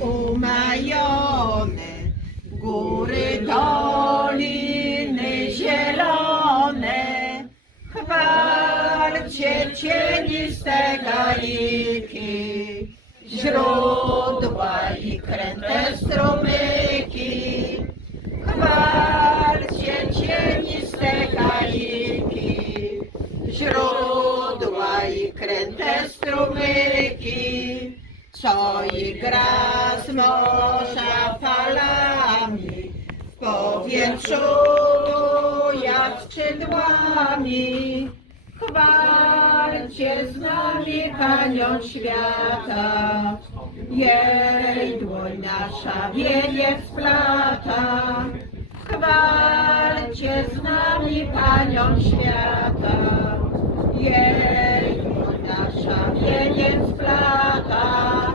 umajone, góry, doliny zielone. Chwalcie cieniste gaiki, źródła i kręte strumyki. I gra z morza falami, w powietrzu jak skrzydłami. Chwalcie z nami Panią świata, jej dłoń nasza wieje splata. Chwalcie z nami Panią świata, jej dłoń nasza wieje splata.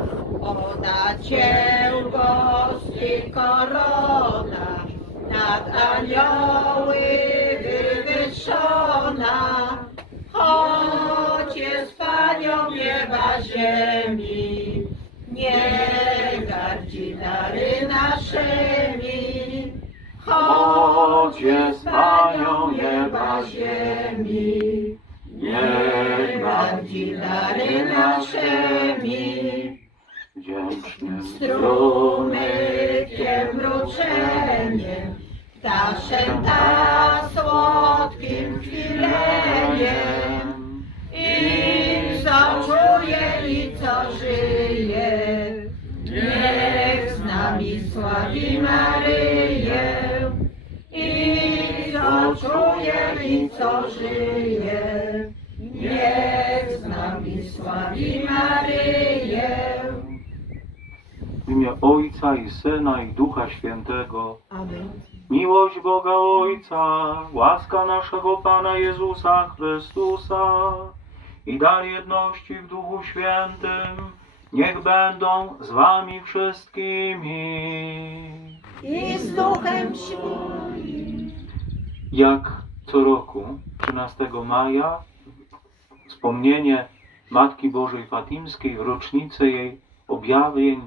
Boski korona, nad anioły wywyższona. Choć jest Panią nieba ziemi, nie gardzi dary naszymi. Choć jest Panią nieba ziemi, nie gardzi dary naszymi. Wdzięcznym Strumykiem mruczeniem, ptaszem ta słodkim chwileniem. I co czuje i co żyje, niech z nami sławi Maryję. I co czuje i co żyje, niech z nami sławi Maryję. W imię Ojca i Syna i Ducha Świętego. Amen. Miłość Boga Ojca, łaska naszego Pana Jezusa Chrystusa i dar jedności w Duchu Świętym niech będą z wami wszystkimi. I z duchem świętym. Jak co roku 13 maja wspomnienie Matki Bożej Fatimskiej w rocznicę jej objawień,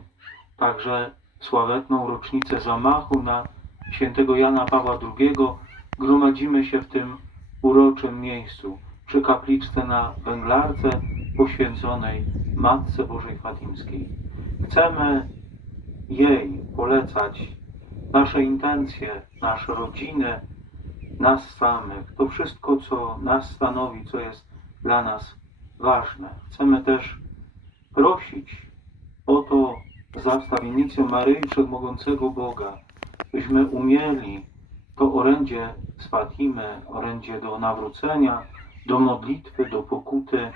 także sławetną rocznicę zamachu na świętego Jana Pawła II, gromadzimy się w tym uroczym miejscu przy kapliczce na Węglarce poświęconej Matce Bożej Fatimskiej. Chcemy jej polecać nasze intencje, nasze rodziny, nas samych, to wszystko, co nas stanowi, co jest dla nas ważne. Chcemy też prosić o to za wstawiennicę Maryi Wszechmogącego Boga, byśmy umieli to orędzie z Fatimy, orędzie do nawrócenia, do modlitwy, do pokuty e,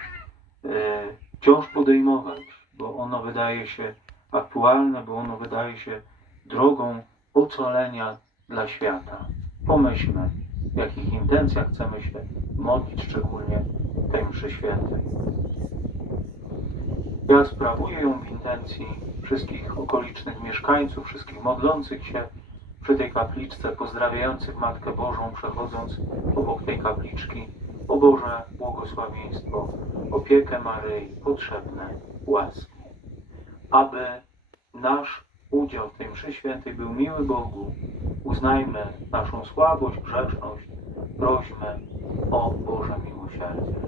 wciąż podejmować, bo ono wydaje się aktualne, bo ono wydaje się drogą ocalenia dla świata. Pomyślmy, w jakich intencjach chcemy się modlić, szczególnie tej mszy świętej. Ja sprawuję ją w intencji wszystkich okolicznych mieszkańców, wszystkich modlących się przy tej kapliczce, pozdrawiających Matkę Bożą, przechodząc obok tej kapliczki. O Boże błogosławieństwo, opiekę Maryi, potrzebne łaski. Aby nasz udział w tej mszy świętej był miły Bogu, uznajmy naszą słabość, grzeszność, prośmy o Boże miłosierdzie.